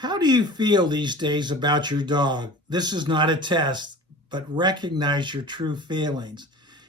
How do you feel these days about your dog? This is not a test, but recognize your true feelings.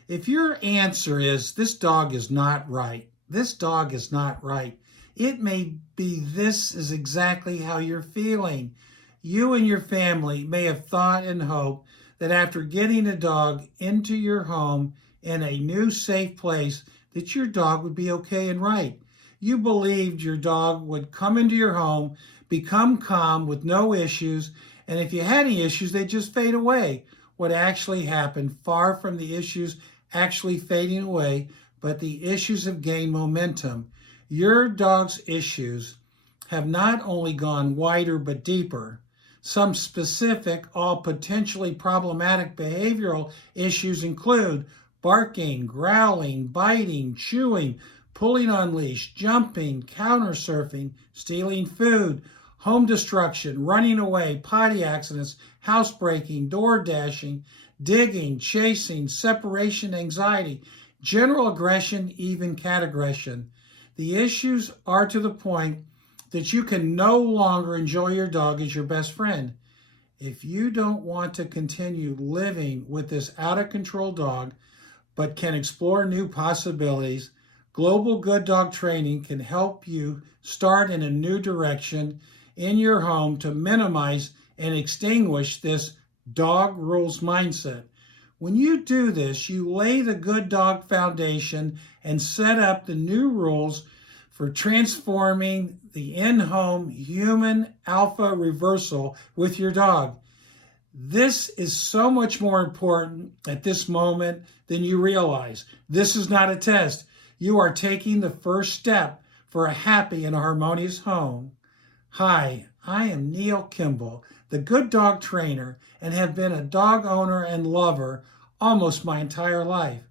If your answer is, this dog is not right, this dog is not right, it may be this is exactly how you're feeling. You and your family may have thought and hoped that after getting a dog into your home in a new safe place, that your dog would be okay and right. You believed your dog would come into your home, become calm with no issues, and if you had any issues, they'd just fade away. What actually happened, far from the issues actually fading away, but the issues have gained momentum. Your dog's issues have not only gone wider but deeper. Some specific, all potentially problematic behavioral issues include barking, growling, biting, chewing, pulling on leash, jumping, counter surfing, stealing food, home destruction, running away, potty accidents, housebreaking, door dashing, digging, chasing, separation anxiety, general aggression, even cat aggression. The issues are to the point that you can no longer enjoy your dog as your best friend. If you don't want to continue living with this out of control dog, but can explore new possibilities, Global Good Dog Training can help you start in a new direction in your home to minimize and extinguish this dog rules mindset. When you do this, you lay the good dog foundation and set up the new rules for transforming the in-home human alpha reversal with your dog. This is so much more important at this moment than you realize. This is not a test. You are taking the first step for a happy and harmonious home. Hi, I am Neil Kimball, the Good Dog Trainer, and have been a dog owner and lover almost my entire life.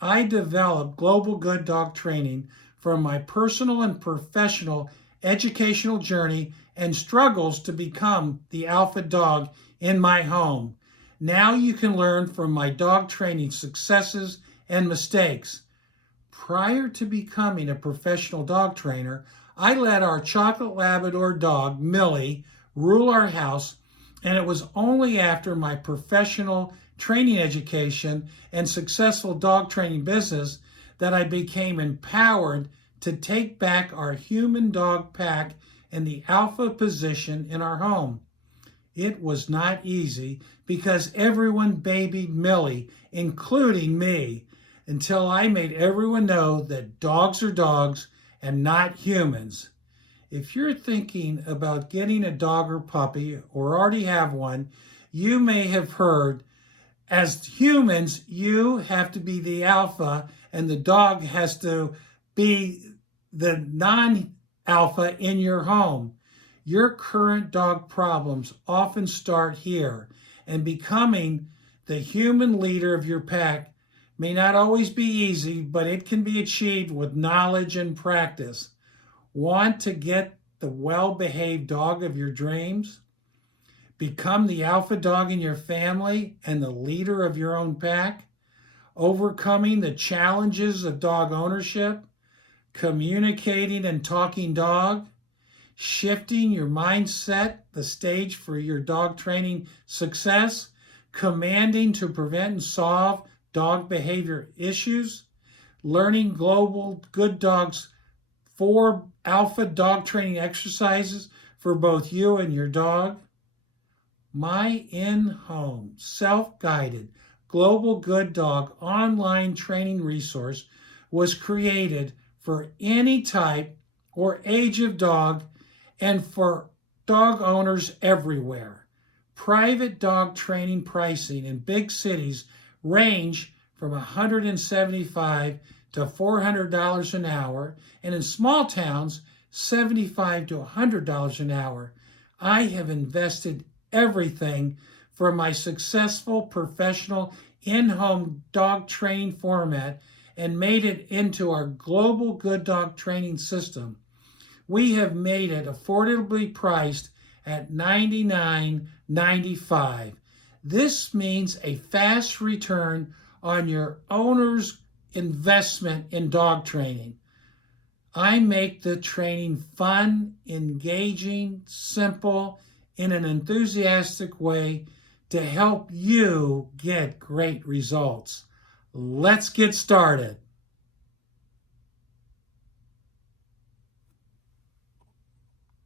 I developed Global Good Dog Training from my personal and professional educational journey and struggles to become the alpha dog in my home. Now you can learn from my dog training successes and mistakes. Prior to becoming a professional dog trainer, I let our chocolate Labrador dog, Millie, rule our house, and it was only after my professional training education and successful dog training business that I became empowered to take back our human dog pack and the alpha position in our home. It was not easy because everyone babied Millie, including me, until I made everyone know that dogs are dogs and not humans. If you're thinking about getting a dog or puppy or already have one, you may have heard, as humans, you have to be the alpha and the dog has to be the non-alpha in your home. Your current dog problems often start here, and becoming the human leader of your pack may not always be easy, but it can be achieved with knowledge and practice. Want to get the well-behaved dog of your dreams? Become the alpha dog in your family and the leader of your own pack? Overcoming the challenges of dog ownership? Communicating and talking dog? Shifting your mindset, the stage for your dog training success? Commanding to prevent and solve dog behavior issues? Learning Global Good Dog's 4 alpha dog training exercises for both you and your dog? My in-home, self-guided, Global Good Dog online training resource was created for any type or age of dog and for dog owners everywhere. Private dog training pricing in big cities range from $175 to $400 an hour, and in small towns, $75 to $100 an hour. I have invested everything from my successful professional in-home dog training format and made it into our global good dog training system. We have made it affordably priced at $99.95. This means a fast return on your owner's investment in dog training. I make the training fun, engaging, simple, in an enthusiastic way to help you get great results. Let's get started.